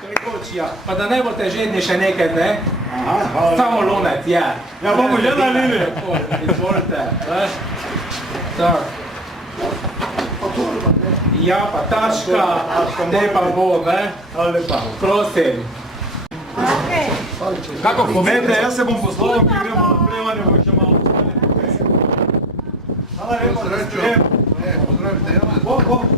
Tekočija. Pa da ne boste žedni še nekaj, ne? Samo lonec, ja. Ja, bomo že nalili. Izvolite. Tak. Ja, pa taška, te pa bo, ne? Prosim. Kako pomete, jaz se bom poslovil, ki gremo naprej, ali bo še malo ostali tukaj. Hvala lepa, da ste. Pozdravite,